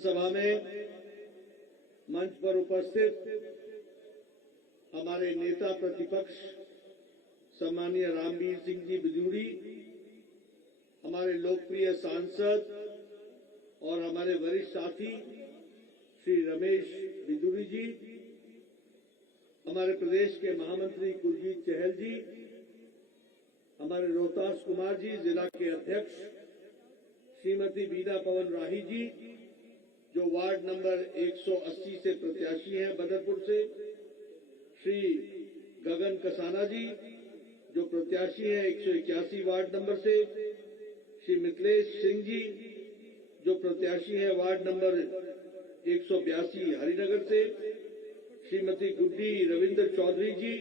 विधानसभा में मंच पर उपस्थित हमारे नेता प्रतिपक्ष सम्मानीय रामवीर सिंह जी बिजूरी, हमारे लोकप्रिय सांसद और हमारे वरिष्ठ साथी श्री रमेश बिजूरी जी, हमारे प्रदेश के महामंत्री कुलजीत चहल जी, हमारे रोहतास कुमार जी जिला के अध्यक्ष श्रीमती बीना पवन राही जी जो वार्ड नंबर 180 से प्रत्याशी हैं बदरपुर से, श्री गगन कसाना जी जो प्रत्याशी हैं 181 वार्ड नंबर से, श्री मिथिलेश सिंह जी जो प्रत्याशी हैं वार्ड नंबर 182 हरिनगर से, श्रीमती गुड्डी रविंद्र चौधरी जी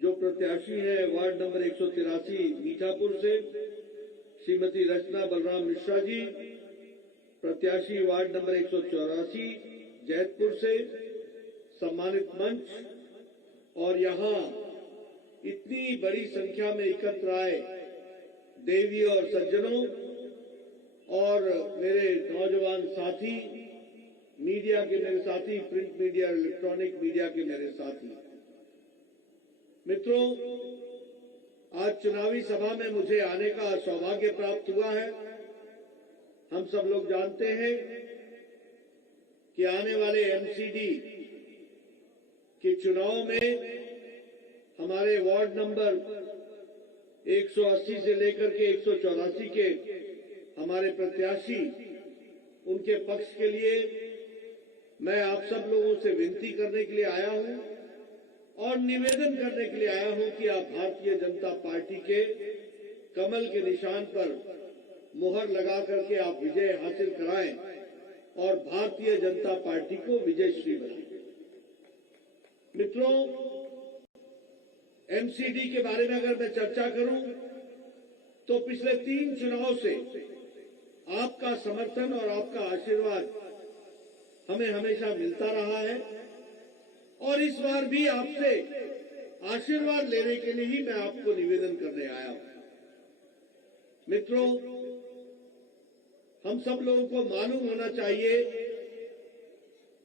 जो प्रत्याशी हैं वार्ड नंबर 183 मीठापुर से, श्रीमती रचना बलराम मिश्रा जी प्रत्याशी वार्ड नंबर 184 जैतपुर से, सम्मानित मंच और यहां इतनी बड़ी संख्या में एकत्र आए देवी और सज्जनों और मेरे नौजवान साथी, मीडिया के मेरे साथी, प्रिंट मीडिया और इलेक्ट्रॉनिक मीडिया के मेरे साथी मित्रों, आज चुनावी सभा में मुझे आने का सौभाग्य प्राप्त हुआ है। हम सब लोग जानते हैं कि आने वाले एमसीडी के चुनाव में हमारे वार्ड नंबर 180 से लेकर के 184 के हमारे प्रत्याशी, उनके पक्ष के लिए मैं आप सब लोगों से विनती करने के लिए आया हूं और निवेदन करने के लिए आया हूं कि आप भारतीय जनता पार्टी के कमल के निशान पर मुहर लगा करके आप विजय हासिल कराएं और भारतीय जनता पार्टी को विजयश्री बनाएं। मित्रों, एमसीडी के बारे में अगर मैं चर्चा करूं तो पिछले 3 चुनाव से आपका समर्थन और आपका आशीर्वाद हमें हमेशा मिलता रहा है और इस बार भी आपसे आशीर्वाद लेने के लिए ही मैं आपको निवेदन करने आया हूं। मित्रों, हम सब लोगों को मालूम होना चाहिए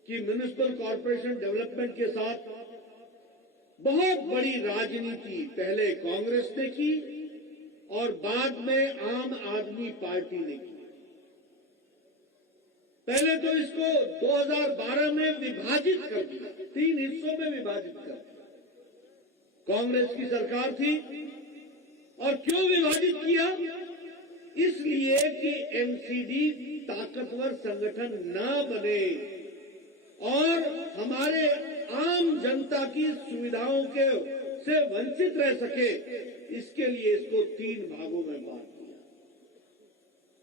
कि म्युनिसिपल कॉर्पोरेशन डेवलपमेंट के साथ बहुत बड़ी राजनीति पहले कांग्रेस ने की और बाद में आम आदमी पार्टी ने की। पहले तो इसको 2012 में विभाजित कर दिया, 3 हिस्सों में विभाजित कर दिया। कांग्रेस की सरकार थी और क्यों विभाजित किया? इसलिए कि एमसीडी ताकतवर संगठन ना बने और हमारे आम जनता की सुविधाओं के से वंचित रह सके, इसके लिए इसको 3 भागों में बांट दिया।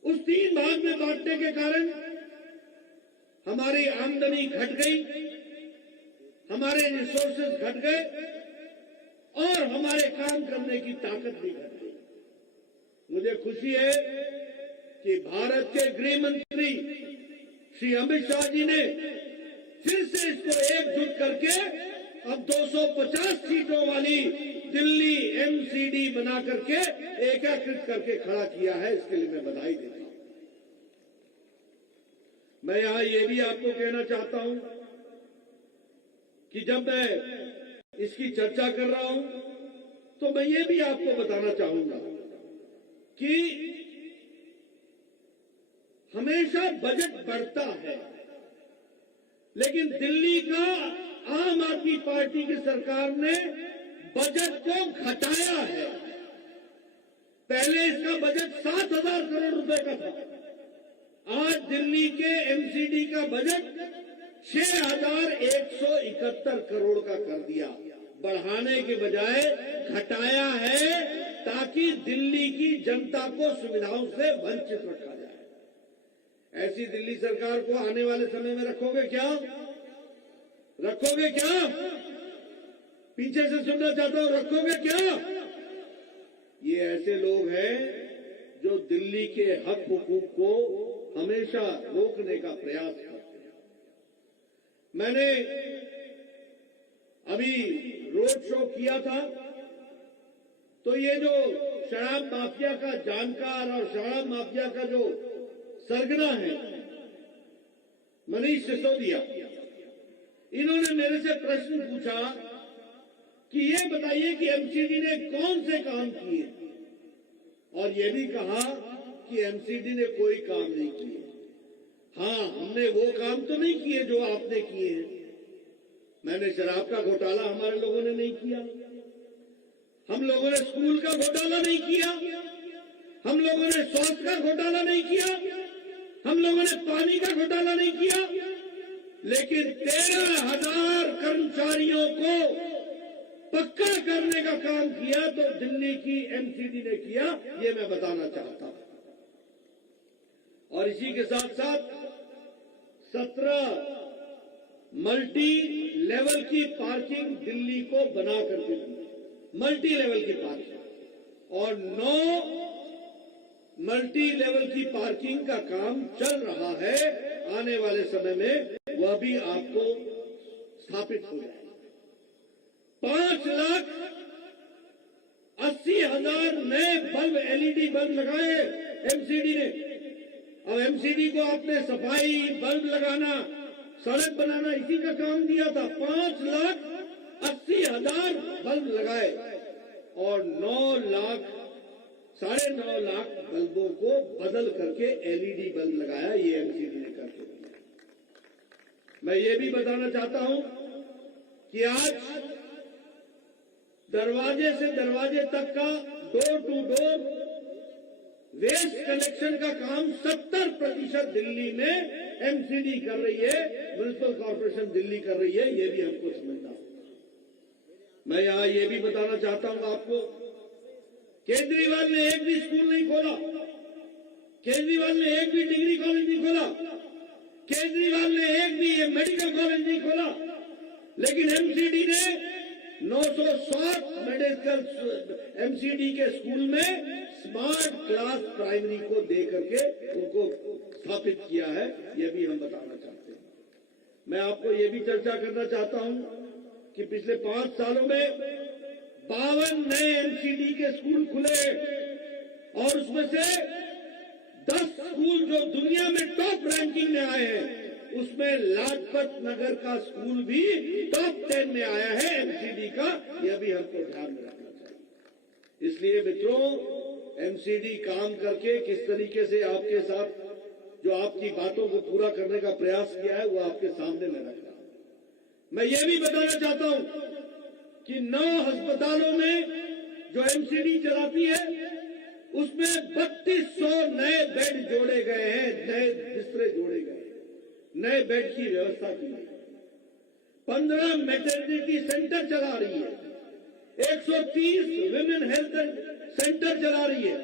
उस 3 भाग में बांटने के कारण हमारी आमदनी घट गई, हमारे रिसोर्सेज घट गए और हमारे काम करने की ताकत भी घट गई। मुझे खुशी है कि भारत के गृह मंत्री श्री अमित शाह जी ने फिर से इसको एकजुट करके अब 250 सीटों वाली दिल्ली एमसीडी बना करके एकीकृत करके खड़ा किया है। इसके लिए मैं बधाई देता हूं। मैं यहां ये भी आपको कहना चाहता हूं कि जब मैं इसकी चर्चा कर रहा हूं तो मैं ये भी आपको बताना चाहूंगा कि हमेशा बजट बढ़ता है, लेकिन दिल्ली का आम आदमी पार्टी की सरकार ने बजट को घटाया है। पहले इसका बजट 7,000 करोड़ रुपए का था, आज दिल्ली के एमसीडी का बजट 6,171 करोड़ का कर दिया। बढ़ाने के बजाय घटाया है ताकि दिल्ली की जनता को सुविधाओं से वंचित रखा जाए। ऐसी दिल्ली सरकार को आने वाले समय में रखोगे क्या? रखोगे क्या? पीछे से सुनना चाहता हूं, रखोगे क्या? ये ऐसे लोग हैं जो दिल्ली के हक हुकूक को हमेशा रोकने का प्रयास करते हैं। मैंने अभी रोड शो किया था तो ये जो शराब माफिया का जानकार और शराब माफिया का जो सरगना है, मनीष सिसोदिया, इन्होंने मेरे से प्रश्न पूछा कि ये बताइए कि एमसीडी ने कौन से काम किए, और ये भी कहा कि एमसीडी ने कोई काम नहीं किए। हाँ, हमने वो काम तो नहीं किए जो आपने किए हैं। मैंने शराब का घोटाला हमारे लोगों ने नहीं किया, हम लोगों ने स्कूल का घोटाला नहीं किया, हम लोगों ने स्वास्थ्य का घोटाला नहीं किया, हम लोगों ने पानी का घोटाला नहीं किया, लेकिन 13,000 कर्मचारियों को पक्का करने का काम किया तो दिल्ली की एमसीडी ने किया, ये मैं बताना चाहता हूं। और इसी के साथ साथ 17 मल्टी लेवल की पार्किंग दिल्ली को बना करके दी, मल्टी लेवल की पार्किंग, और 9 मल्टी लेवल की पार्किंग का काम चल रहा है। आने वाले समय में वह भी आपको स्थापित हो जाएगा। 5,80,000 नए बल्ब, एलईडी बल्ब लगाए एमसीडी ने। अब एमसीडी को आपने सफाई, बल्ब लगाना, सड़क बनाना, इसी का काम दिया था। 5,80,000 बल्ब लगाए और 9,9.5 लाख बल्बों को बदल करके एलईडी बल्ब लगाया। ये एमसीडी ने करके दिया। मैं ये भी बताना चाहता हूं कि आज दरवाजे से दरवाजे तक का door to door waste collection का काम 70% दिल्ली में एमसीडी कर रही है, म्युनिसिपल कॉर्पोरेशन दिल्ली कर रही है। ये भी हमको समझना होगा। मैं यहां ये भी बताना चाहता हूं आपको, केजरीवाल ने एक भी स्कूल नहीं खोला, केजरीवाल ने एक भी डिग्री कॉलेज नहीं खोला, केजरीवाल ने एक भी ये मेडिकल कॉलेज नहीं खोला, लेकिन एमसीडी ने 960 मेडिकल एमसीडी के स्कूल में स्मार्ट क्लास प्राइमरी को दे करके उनको स्थापित किया है। ये भी हम बताना चाहते हैं। मैं आपको ये भी चर्चा करना चाहता हूं कि पिछले 5 सालों में 52 नए एमसीडी के स्कूल खुले और उसमें से 10 स्कूल जो दुनिया में टॉप रैंकिंग में आए हैं, उसमें लाजपत नगर का स्कूल भी टॉप 10 में आया है एमसीडी का। यह भी हमको ध्यान में रखना चाहिए। इसलिए मित्रों, एमसीडी काम करके किस तरीके से आपके साथ जो आपकी बातों को पूरा करने का प्रयास किया है, वो आपके सामने में रख रहा हूं। मैं ये भी बताना चाहता हूं कि 9 अस्पतालों में जो एमसीडी चलाती है, उसमें 3200 नए बेड जोड़े गए हैं, नए बिस्तरे जोड़े गए, नए बेड की व्यवस्था की गई। 15 मैटरनिटी सेंटर चला रही है, 130 विमेन हेल्थ सेंटर चला रही है,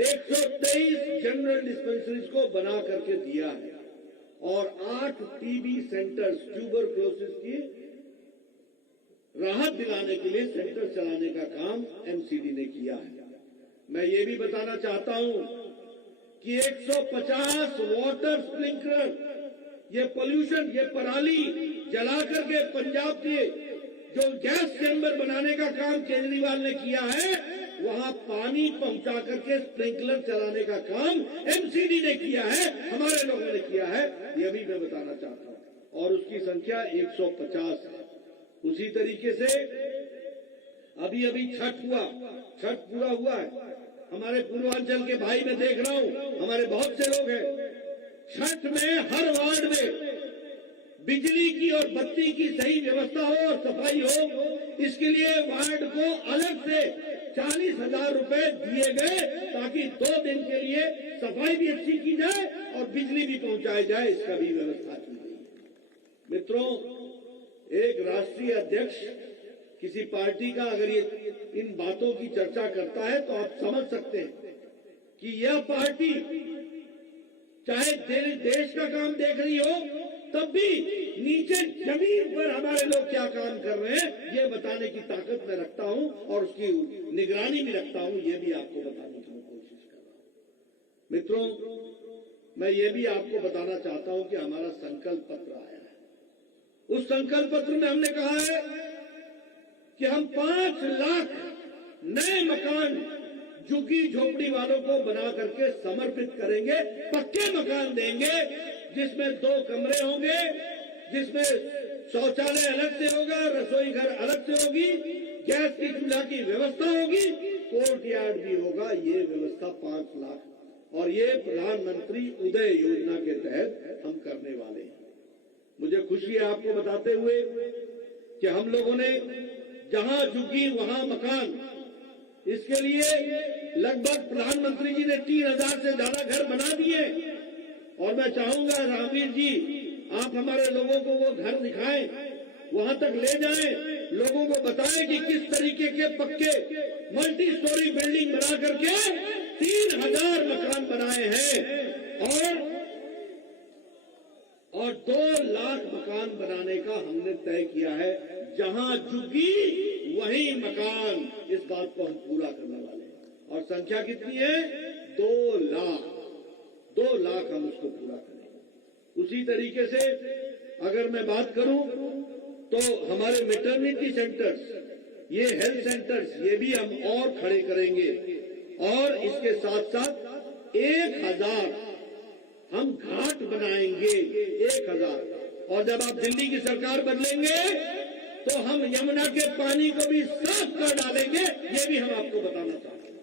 123 जनरल डिस्पेंसरीज को बना करके दिया है और 8 टीबी सेंटर्स, ट्यूबरक्लोसिस की राहत दिलाने के लिए सेंटर चलाने का काम एमसीडी ने किया है। मैं ये भी बताना चाहता हूं कि 150 वाटर स्प्रिंकलर, ये पोल्यूशन, ये पराली जला करके पंजाब के जो गैस चैम्बर बनाने का काम केजरीवाल ने किया है, वहां पानी पहुंचा करके स्प्रिंकलर चलाने का काम एमसीडी ने किया है, हमारे लोगों ने किया है। यह भी मैं बताना चाहता हूं और उसकी संख्या 150 है। उसी तरीके से अभी अभी छठ पूरा हुआ है। हमारे पूर्वांचल के भाई मैं देख रहा हूं, हमारे बहुत से लोग हैं। छठ में हर वार्ड में बिजली की और बत्ती की सही व्यवस्था हो और सफाई हो, इसके लिए वार्ड को अलग से 40,000 रुपए दिए गए ताकि 2 दिन के लिए सफाई भी अच्छी की जाए और बिजली भी पहुंचाई जाए, इसका भी व्यवस्था की गई। मित्रों, एक राष्ट्रीय अध्यक्ष किसी पार्टी का अगर ये इन बातों की चर्चा करता है तो आप समझ सकते हैं कि यह पार्टी चाहे देश का काम देख रही हो, तब भी नीचे जमीन पर हमारे लोग क्या काम कर रहे हैं, ये बताने की ताकत मैं रखता हूं और उसकी निगरानी भी रखता हूं। ये भी आपको बताने की मैं कोशिश कर रहा हूं। मित्रों, मैं ये भी आपको बताना चाहता हूं कि हमारा संकल्प पत्र आया है। उस संकल्प पत्र में हमने कहा है कि हम 5 लाख नए मकान झुग्गी झोपड़ी वालों को बना करके समर्पित करेंगे, पक्के मकान देंगे जिसमें 2 कमरे होंगे, जिसमें शौचालय अलग से होगा, रसोई घर अलग से होगी, गैस की चूल्हा की व्यवस्था होगी, कोर्ट यार्ड भी होगा। ये व्यवस्था 5 लाख और ये प्रधानमंत्री उदय योजना के तहत हम करने वाले हैं। मुझे खुशी है आपको बताते हुए कि हम लोगों ने जहां झुकी वहां मकान, इसके लिए लगभग प्रधानमंत्री जी ने 3000 से ज्यादा घर बना दिए। और मैं चाहूंगा रामवीर जी, आप हमारे लोगों को वो घर दिखाएं, वहां तक ले जाएं, लोगों को बताएं कि किस तरीके के पक्के मल्टी स्टोरी बिल्डिंग बना करके 3000 मकान बनाए हैं और 2 लाख मकान बनाने का हमने तय किया है। जहां झुग्गी वहीं मकान, इस बात को हम पूरा करने वाले हैं। और संख्या कितनी है? 2 लाख। 2 लाख हम उसको पूरा करेंगे। उसी तरीके से अगर मैं बात करूं तो हमारे मैटरनिटी सेंटर्स, ये हेल्थ सेंटर्स, ये भी हम और खड़े करेंगे। और इसके साथ साथ 1000 हम घाट बनाएंगे, 1000। और जब आप दिल्ली की सरकार बदलेंगे तो हम यमुना के पानी को भी साफ कर डालेंगे, ये भी हम आपको बताना चाहते हैं।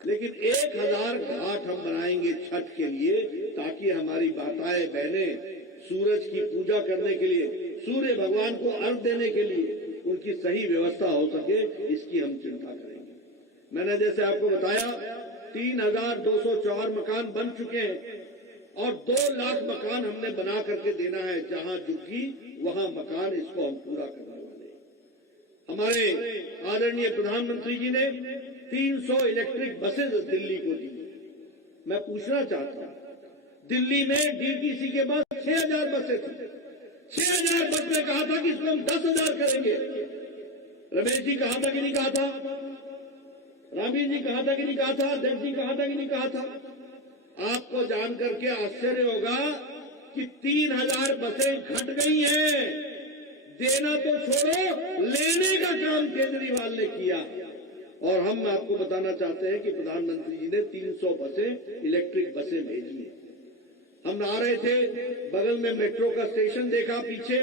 लेकिन 1000 घाट हम बनाएंगे छठ के लिए, ताकि हमारी माताएं बहनें सूरज की पूजा करने के लिए, सूर्य भगवान को अर्घ देने के लिए उनकी सही व्यवस्था हो सके, इसकी हम चिंता करेंगे। मैंने जैसे आपको बताया 3204 मकान बन चुके हैं और 2 लाख मकान हमने बना करके देना है। जहां झुग्गी वहां मकान, इसको हम पूरा करने वाले हैं। हमारे आदरणीय प्रधानमंत्री जी ने 300 इलेक्ट्रिक बसेज दिल्ली को दी। मैं पूछना चाहता हूं, दिल्ली में डीटीसी के पास 6000 बसें थी। 6000 बस में कहा था कि इसको हम 10,000 करेंगे। रमेश जी कहा था कि नहीं कहा था? रामीर जी कहा था कि नहीं कहा था? अध्यक्ष जी कहा था कि नहीं कहा था? आपको जानकर के आश्चर्य होगा कि 3000 बसें घट गई हैं। देना तो छोड़ो, लेने का काम केजरीवाल ने किया। और हम आपको बताना चाहते हैं कि प्रधानमंत्री जी ने 300 बसें, इलेक्ट्रिक बसें भेजी हैं। हम आ रहे थे, बगल में मेट्रो का स्टेशन देखा पीछे।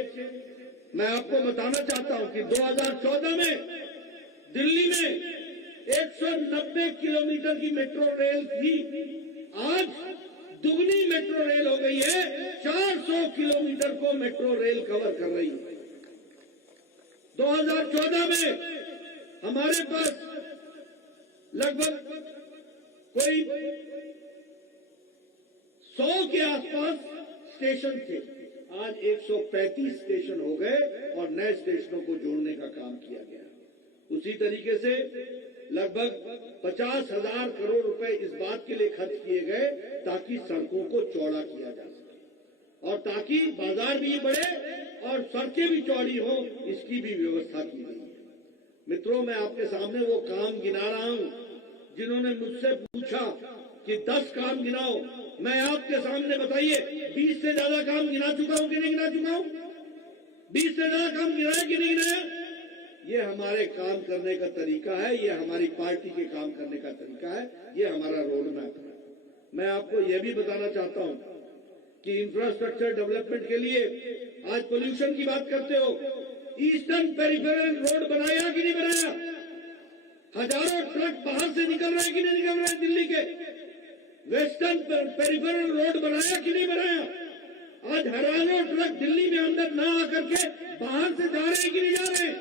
मैं आपको बताना चाहता हूं कि 2014 में दिल्ली में 190 किलोमीटर की मेट्रो रेल थी, आज दुगनी मेट्रो रेल हो गई है। 400 किलोमीटर को मेट्रो रेल कवर कर रही है। 2014 में हमारे पास लगभग कोई 100 के आसपास स्टेशन थे, आज 135 स्टेशन हो गए और नए स्टेशनों को जोड़ने का काम किया गया। उसी तरीके से लगभग 50,000 करोड़ रुपए इस बात के लिए खर्च किए गए ताकि सड़कों को चौड़ा किया जा सके और ताकि बाजार भी बढ़े और सड़कें भी चौड़ी हो, इसकी भी व्यवस्था की गई है। मित्रों, मैं आपके सामने वो काम गिना रहा हूं जिन्होंने मुझसे पूछा कि 10 काम गिनाओ। मैं आपके सामने, बताइए, 20 से ज्यादा काम गिना चुका हूं कि नहीं गिना चुका हूं? 20 से ज्यादा काम गिनाया कि नहीं गिनाया? ये हमारे काम करने का तरीका है, ये हमारी पार्टी के काम करने का तरीका है, ये हमारा रोड मैप है। मैं आपको यह भी बताना चाहता हूं कि इंफ्रास्ट्रक्चर डेवलपमेंट के लिए आज पोल्यूशन की बात करते हो, ईस्टर्न पेरिफेरल रोड बनाया कि नहीं बनाया? हजारों ट्रक बाहर से निकल रहे कि नहीं निकल रहे दिल्ली के? वेस्टर्न पेरिफेरल रोड बनाया कि नहीं बनाया? आज हजारों ट्रक दिल्ली में अंदर ना आकर के बाहर से जा रहे कि नहीं जा रहे?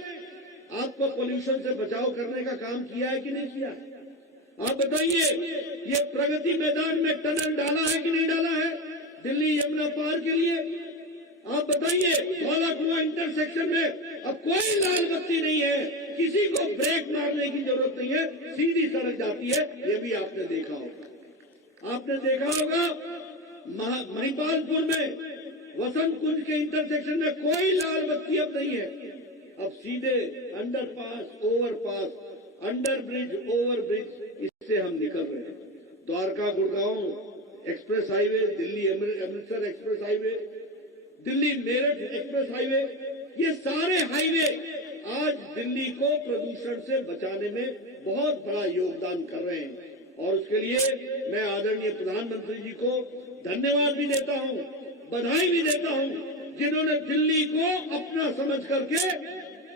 आपको पोल्यूशन से बचाव करने का काम किया है कि नहीं किया? आप बताइए, ये प्रगति मैदान में टनल डाला है कि नहीं डाला है दिल्ली यमुना पार के लिए? आप बताइए, धौला कुआं इंटरसेक्शन में अब कोई लाल बत्ती नहीं है, किसी को ब्रेक मारने की जरूरत नहीं है, सीधी सड़क जाती है। ये भी आपने देखा होगा। आपने देखा होगा महिपालपुर में वसंत कुंज के इंटरसेक्शन में कोई लाल बत्ती अब नहीं है। अब सीधे underpass, overpass, under bridge, over bridge, इससे हम निकल रहे हैं। Dwarka Gurgaon express highway, Delhi Amritsar express highway, Delhi Meerut express highway, ये सारे हाईवे आज दिल्ली को प्रदूषण से बचाने में बहुत बड़ा योगदान कर रहे हैं। और उसके लिए मैं आदरणीय प्रधानमंत्री जी को धन्यवाद भी देता हूं, बधाई भी देता हूं, जिन्होंने दिल्ली को अपना समझ करके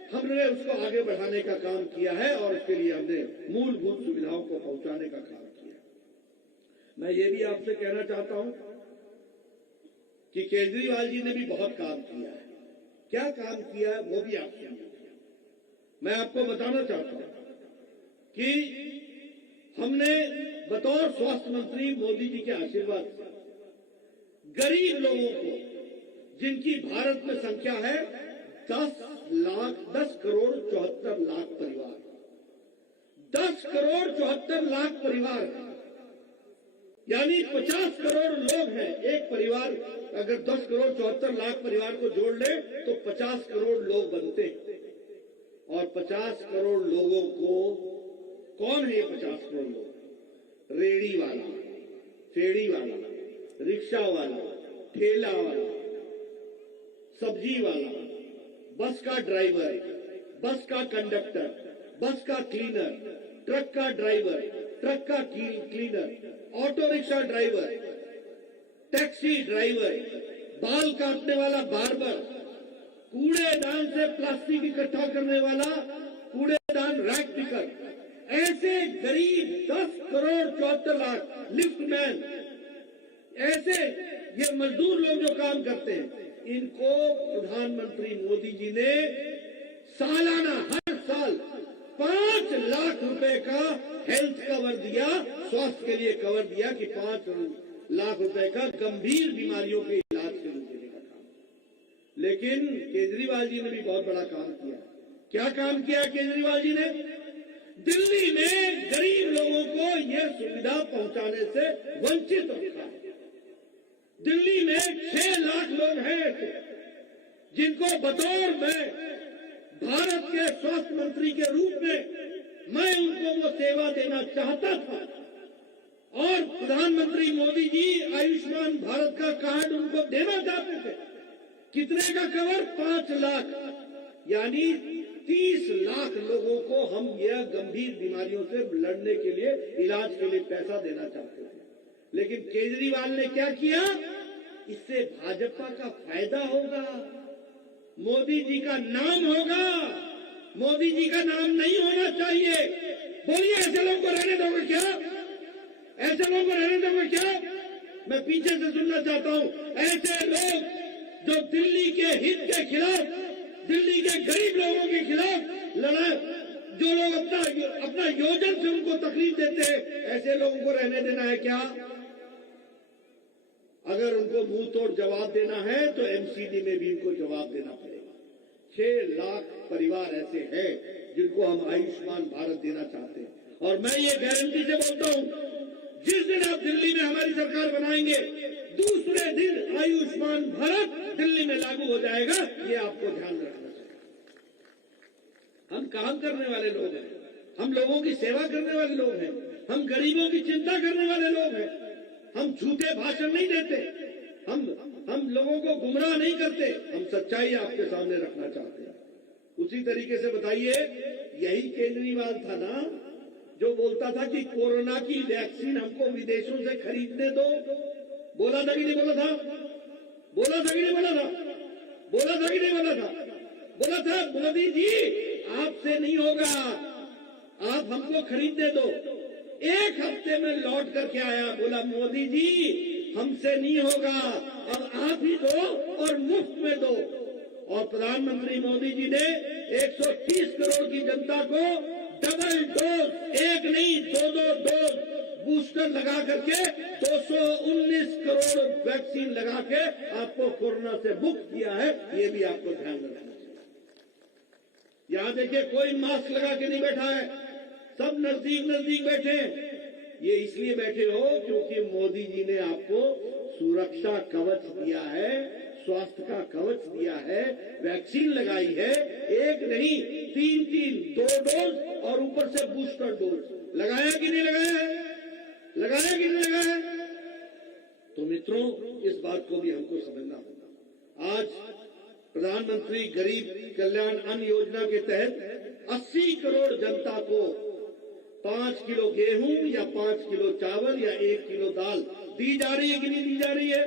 हमने उसको आगे बढ़ाने का काम किया है और उसके लिए हमने मूलभूत सुविधाओं को पहुंचाने का काम किया। मैं ये भी आपसे कहना चाहता हूं कि केजरीवाल जी ने भी बहुत काम किया है। क्या काम किया है वो भी आपसे मैं आपको बताना चाहता हूं कि हमने बतौर स्वास्थ्य मंत्री मोदी जी के आशीर्वाद से गरीब लोगों को, जिनकी भारत में संख्या है 10 करोड़ 74 लाख परिवार, 10 करोड़ 74 लाख परिवार है, यानी 50 करोड़ लोग हैं। एक परिवार अगर 10 करोड़ 74 लाख परिवार को जोड़ ले तो 50 करोड़ लोग बनते हैं। और 50 करोड़ लोगों को, कौन है ये 50 करोड़ लोग? रेड़ी वाला, फेड़ी वाला, रिक्शा वाला, ठेला वाला, सब्जी वाला, बस का ड्राइवर, बस का कंडक्टर, बस का क्लीनर, ट्रक का ड्राइवर, ट्रक का cleaner, auto rickshaw driver, taxi driver, बाल काटने वाला बार्बर, कूड़ेदान से प्लास्टिक इकट्ठा करने वाला कूड़ेदान रैक पिकर, ऐसे गरीब 10 करोड़ 74 लाख लिफ्टमैन, ऐसे ये मजदूर लोग जो काम करते हैं, इनको प्रधानमंत्री मोदी जी ने सालाना हर साल 5 लाख रुपए का हेल्थ कवर दिया, स्वास्थ्य के लिए कवर दिया कि 5 लाख रुपए का गंभीर बीमारियों के इलाज के लिए देने का काम। लेकिन केजरीवाल जी ने भी बहुत बड़ा काम किया। क्या काम किया केजरीवाल जी ने? दिल्ली में गरीब लोगों को यह सुविधा पहुंचाने से वंचित रखा है। दिल्ली में 6 लाख लोग हैं जिनको बतौर मैं भारत के स्वास्थ्य मंत्री के रूप में मैं उनको वो सेवा देना चाहता था और प्रधानमंत्री मोदी जी आयुष्मान भारत का कार्ड उनको देना चाहते थे। कितने का कवर? 5 लाख, यानी 30 लाख लोगों को हम यह गंभीर बीमारियों से लड़ने के लिए, इलाज के लिए पैसा देना चाहते थे। लेकिन केजरीवाल ने क्या किया? इससे भाजपा का फायदा होगा, मोदी जी का नाम होगा, मोदी जी का नाम नहीं होना चाहिए। बोलिए, ऐसे लोगों को रहने दोगे क्या? ऐसे लोगों को रहने दोगे क्या? मैं पीछे से सुनना चाहता हूं। ऐसे लोग जो दिल्ली के हित के खिलाफ, दिल्ली के गरीब लोगों के खिलाफ लड़ा, जो लोग अपना योजन से उनको तकलीफ देते हैं, ऐसे लोगों को रहने देना है क्या? अगर उनको मुंह तोड़ जवाब देना है तो एमसीडी में भी इनको जवाब देना पड़ेगा। 6 लाख परिवार ऐसे हैं जिनको हम आयुष्मान भारत देना चाहते हैं। और मैं ये गारंटी से बोलता हूं, जिस दिन आप दिल्ली में हमारी सरकार बनाएंगे, दूसरे दिन आयुष्मान भारत दिल्ली में लागू हो जाएगा। ये आपको ध्यान रखना चाहिए। हम काम करने वाले लोग हैं, हम लोगों की सेवा करने वाले लोग हैं, हम गरीबों की चिंता करने वाले लोग हैं। हम झूठे भाषण नहीं देते, हम लोगों को गुमराह नहीं करते, हम सच्चाई आपके सामने रखना चाहते हैं। उसी तरीके से बताइए, यही केजरीवाल था ना जो बोलता था कि कोरोना की वैक्सीन हमको विदेशों से खरीदने दो? बोला था कि नहीं बोला था? बोला था कि नहीं बोला था? बोला था कि नहीं बोला था? बोला था, मोदी जी आपसे नहीं होगा, आप हमको खरीदने दो। 1 हफ्ते में लौट करके आया, बोला मोदी जी हमसे नहीं होगा, अब आप ही दो और मुफ्त में दो। और प्रधानमंत्री मोदी जी ने 130 करोड़ की जनता को डबल डोज, एक नहीं 2-2 डोज बूस्टर लगा करके 219 करोड़ वैक्सीन लगा के आपको कोरोना से मुक्त किया है। ये भी आपको ध्यान रखना चाहिए। यहां देखिए, कोई मास्क लगा के नहीं बैठा है, सब नजदीक नजदीक बैठे। ये इसलिए बैठे हो क्योंकि मोदी जी ने आपको सुरक्षा कवच दिया है, स्वास्थ्य का कवच दिया है, वैक्सीन लगाई है। एक नहीं 3-3 2 डोज और ऊपर से बूस्टर डोज लगाया कि नहीं लगाया है? लगाया कि नहीं लगाया है? तो मित्रों, इस बात को भी हमको समझना होगा। आज प्रधानमंत्री गरीब कल्याण अन्न योजना के तहत 80 करोड़ जनता को 5 किलो गेहूं या 5 किलो चावल या 1 किलो दाल दी जा रही है कि नहीं दी जा रही है?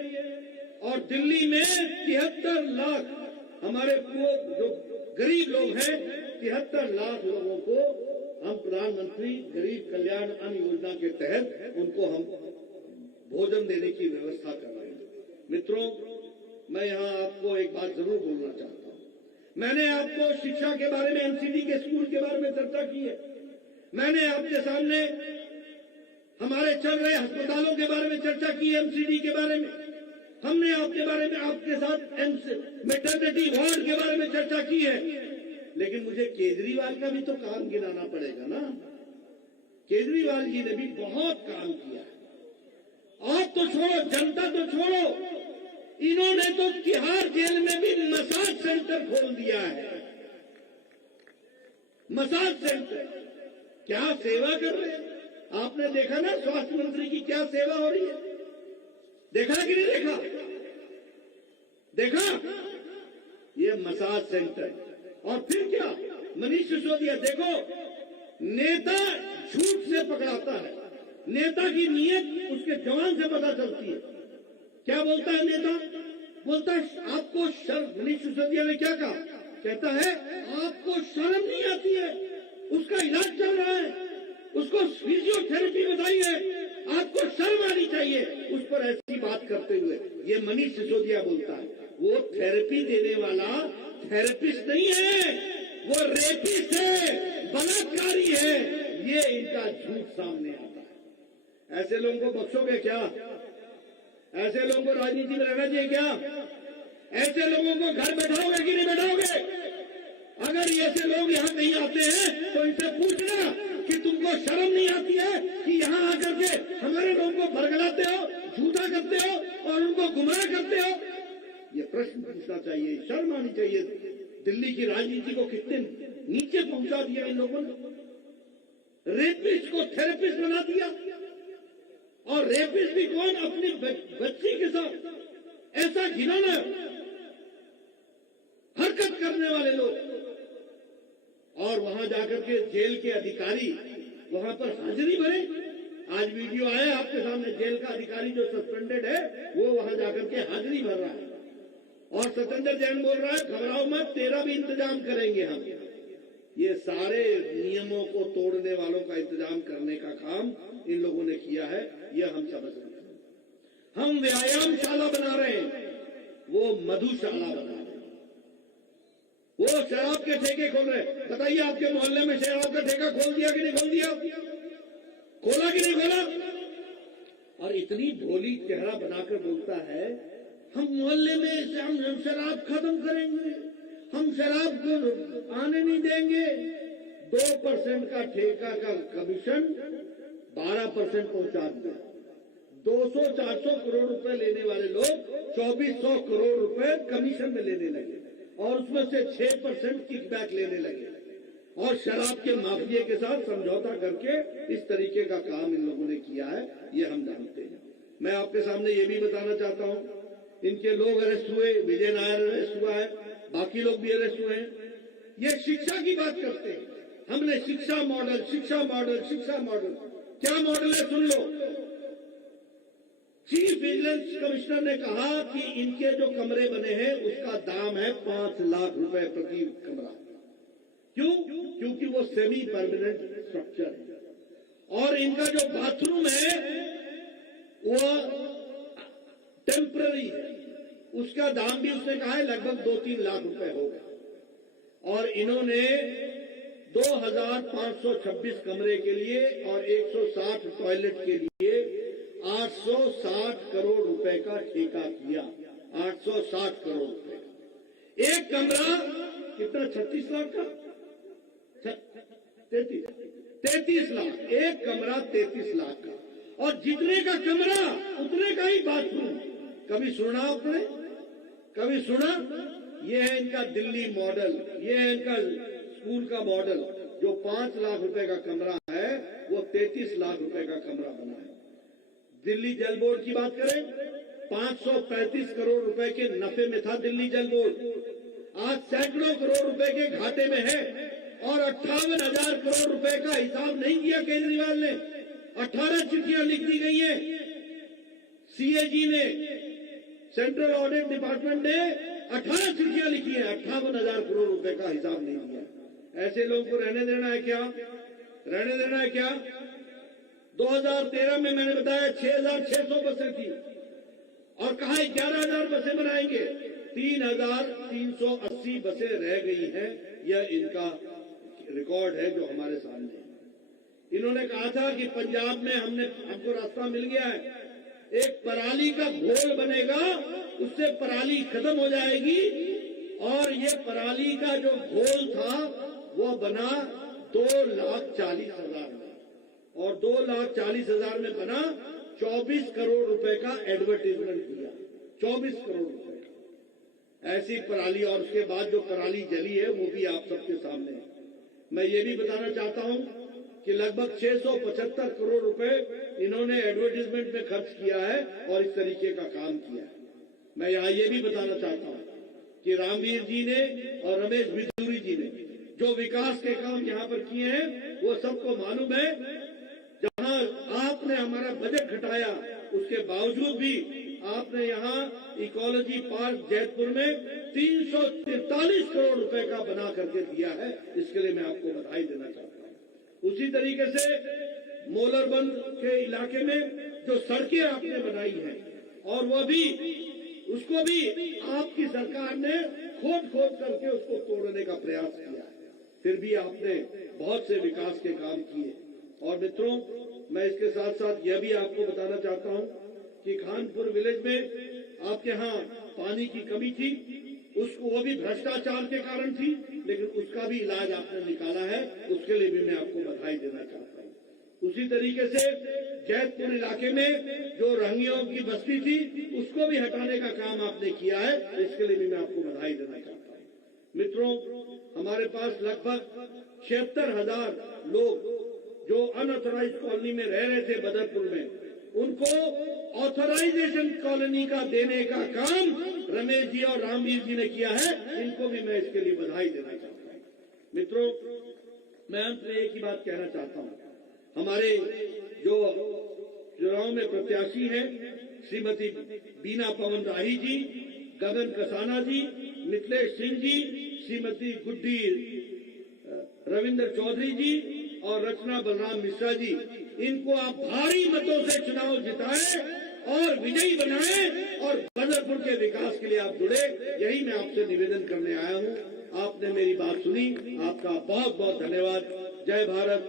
और दिल्ली में 73 लाख हमारे जो गरीब लोग हैं, 73 लाख लोगों को हम प्रधानमंत्री गरीब कल्याण अन्न योजना के तहत उनको हम भोजन देने की व्यवस्था कर रहे हैं। मित्रों, मैं यहाँ आपको एक बात जरूर बोलना चाहता हूँ। मैंने आपको शिक्षा के बारे में, एमसीडी के स्कूल के बारे में चर्चा की है। मैंने आपके सामने हमारे चल रहे अस्पतालों के बारे में चर्चा की है, एमसीडी के बारे में। हमने आपके बारे में, आपके साथ मैटरनिटी वार्ड के बारे में चर्चा की है। लेकिन मुझे केजरीवाल का भी तो काम गिनाना पड़ेगा ना। केजरीवाल जी ने भी बहुत काम किया है। आप तो छोड़ो, जनता तो छोड़ो, इन्होंने तो तिहाड़ जेल में भी मसाज सेंटर खोल दिया है। मसाज सेंटर, क्या सेवा कर रहे हैं? आपने देखा ना स्वास्थ्य मंत्री की क्या सेवा हो रही है? देखा कि नहीं देखा? देखा? ये मसाज सेंटर। और फिर क्या, मनीष सिसोदिया, देखो, नेता झूठ से पकड़ाता है। नेता की नीयत उसके जवान से पता चलती है। क्या बोलता है नेता? बोलता है आपको शर्म, मनीष सिसोदिया ने क्या कहा? कहता है आपको शर्म नहीं आती है, उसका इलाज चल रहा है, उसको फिजियोथेरेपी बताई है, आपको शर्म आनी चाहिए। उस पर ऐसी बात करते हुए ये मनीष सिसोदिया बोलता है। वो थेरेपी देने वाला थेरेपिस्ट नहीं है, वो रेपिस्ट है, बलात्कारी है। ये इनका झूठ सामने आता है। ऐसे लोगों को बख्शोगे क्या? ऐसे लोगों को राजनीति में रहना चाहिए क्या? ऐसे लोगों को घर बैठाओगे कि नहीं बैठाओगे? अगर ऐसे लोग यहाँ कहीं आते हैं तो इनसे पूछना कि तुमको शर्म नहीं आती है कि यहाँ आकर के हमारे लोगों को बरगलाते हो, झूठा करते हो और उनको गुमराह करते हो? ये प्रश्न पूछना चाहिए, शर्म आनी चाहिए। दिल्ली की राजनीति को कितने नीचे पहुंचा दिया इन लोगों ने। रेपिस्ट को थेरेपिस्ट बना दिया। और रेपिस्ट भी कौन? अपनी बच्ची के साथ ऐसा घिनौना हरकत करने वाले लोग। और वहां जाकर के जेल के अधिकारी वहां पर हाजिरी भरे। आज वीडियो आया आपके सामने, जेल का अधिकारी जो सस्पेंडेड है वो वहां जाकर के हाजिरी भर रहा है। और सत्येंद्र जैन बोल रहा है घबराओ मत, तेरा भी इंतजाम करेंगे हम। ये सारे नियमों को तोड़ने वालों का इंतजाम करने का काम इन लोगों ने किया है, ये हम समझ रहे हैं। हम व्यायामशाला बना रहे हैं, वो मधुशाला बना रहे हैं। वो शराब के ठेके खोल रहे हैं। बताइए आपके मोहल्ले में शराब का ठेका खोल दिया कि नहीं खोल दिया? खोला कि नहीं खोला? और इतनी भोली चेहरा बनाकर बोलता है हम मोहल्ले में हम शराब खत्म करेंगे, हम शराब को आने नहीं देंगे। 2% का ठेका का कमीशन 12% पहुंचा दिया। 200-400 करोड़ रुपए लेने वाले लोग 2400 करोड़ रुपए कमीशन में लेने लगे और उसमें से 6% किकबैक लेने लगे। और शराब के माफिया के साथ समझौता करके इस तरीके का काम इन लोगों ने किया है, ये हम जानते हैं। मैं आपके सामने ये भी बताना चाहता हूं, इनके लोग अरेस्ट हुए, विजय नायर अरेस्ट हुआ है, बाकी लोग भी अरेस्ट हुए हैं। ये शिक्षा की बात करते हैं। हमने शिक्षा मॉडल, शिक्षा मॉडल, शिक्षा मॉडल। क्या मॉडल है सुन लो। चीफ विजिलेंस कमिश्नर ने कहा कि इनके जो कमरे बने हैं उसका दाम है 5 लाख रुपए प्रति कमरा। क्यों? क्योंकि वो सेमी परमानेंट स्ट्रक्चर है। और इनका जो बाथरूम है वो टेम्पररी है, उसका दाम भी उसने कहा है लगभग 2-3 लाख रुपए होगा। और इन्होंने 2526 कमरे के लिए और 160 टॉयलेट के लिए 860 करोड़ रुपए का ठेका किया। 860 करोड़ रुपए। एक कमरा कितना? 36 लाख का, 33 लाख। एक कमरा 33 लाख का। और जितने का कमरा उतने का ही बाथरूम। कभी सुना आपने? कभी सुना? ये है इनका दिल्ली मॉडल, ये है इनका स्कूल का मॉडल। जो 5 लाख रुपए का कमरा है वो 33 लाख रुपए का कमरा बना है। दिल्ली जल बोर्ड की बात करें, 535 करोड़ रुपए के नफे में था दिल्ली जल बोर्ड, आज सैकड़ों करोड़ रुपए के घाटे में है। और 58,000 करोड़ रुपए का हिसाब नहीं किया केजरीवाल ने। 18 चिट्ठियां लिख दी गई हैं। सीएजी ने, सेंट्रल ऑडिट डिपार्टमेंट ने 18 चिट्ठियां लिखी है, 58,000 करोड़ रुपए का हिसाब नहीं दिया। ऐसे लोगों को रहने देना है क्या? रहने देना है क्या? 2013 में मैंने बताया 6,600 बसें थी और कहा 11,000 बसें बनाएंगे। 3,380 बसें रह गई हैं। यह इनका रिकॉर्ड है जो हमारे सामने है। इन्होंने कहा था कि पंजाब में हमको रास्ता मिल गया है, एक पराली का घोल बनेगा, उससे पराली खत्म हो जाएगी। और ये पराली का जो घोल था वो बना 2,40,000 में, और 2,40,000 में बना 24 करोड़ रुपए का एडवर्टीजमेंट दिया। 24 करोड़ रुपए ऐसी पराली। और उसके बाद जो पराली जली है वो भी आप सबके सामने है। मैं ये भी बताना चाहता हूं कि लगभग 675 करोड़ रुपए इन्होंने एडवर्टीजमेंट में खर्च किया है और इस तरीके का काम किया है। मैं यहां ये भी बताना चाहता हूं कि रामवीर जी ने और रमेश बिधूरी जी ने जो विकास के काम यहां पर किए हैं वो सबको मालूम है। जहां आपने हमारा बजट घटाया उसके बावजूद भी आपने यहां इकोलॉजी पार्क जैतपुर में 343 करोड़ रुपए का बना करके दिया है। इसके लिए मैं आपको बधाई देना चाहता हूं। उसी तरीके से मोलरबंद के इलाके में जो सड़कें आपने बनाई हैं और वो भी उसको भी आपकी सरकार ने खोद करके उसको तोड़ने का प्रयास किया है। फिर भी आपने बहुत से विकास के काम किए। और मित्रों, मैं इसके साथ साथ यह भी आपको बताना चाहता हूं कि खानपुर विलेज में आपके यहाँ पानी की कमी थी, उसको वो भी भ्रष्टाचार के कारण थी, लेकिन उसका भी इलाज आपने निकाला है। उसके लिए भी मैं आपको बधाई देना चाहता हूँ। उसी तरीके से जैतपुर इलाके में जो रंगियों की बस्ती थी उसको भी हटाने का काम आपने किया है। इसके लिए भी मैं आपको बधाई देना चाहता हूँ। मित्रों, हमारे पास लगभग 76,000 लोग जो अनऑथराइज कॉलोनी में रह रहे थे बदरपुर में, उनको ऑथराइजेशन कॉलोनी का देने का काम रमेश जी और रामवीर जी ने किया है। इनको भी मैं इसके लिए बधाई देना चाहता हूँ। मित्रों, मैं अंत में एक ही बात कहना चाहता हूँ। हमारे जो चुनाव में प्रत्याशी हैं श्रीमती बीना पवन राही जी, गगन कसाना जी, मिथिलेश सिंह जी, श्रीमती गुड्डी रविंद्र चौधरी जी और रचना बलराम मिश्रा जी, इनको आप भारी मतों से चुनाव जिताएं और विजयी बनाएं और बदरपुर के विकास के लिए आप जुड़े। यही मैं आपसे निवेदन करने आया हूं। आपने मेरी बात सुनी, आपका बहुत बहुत धन्यवाद। जय भारत।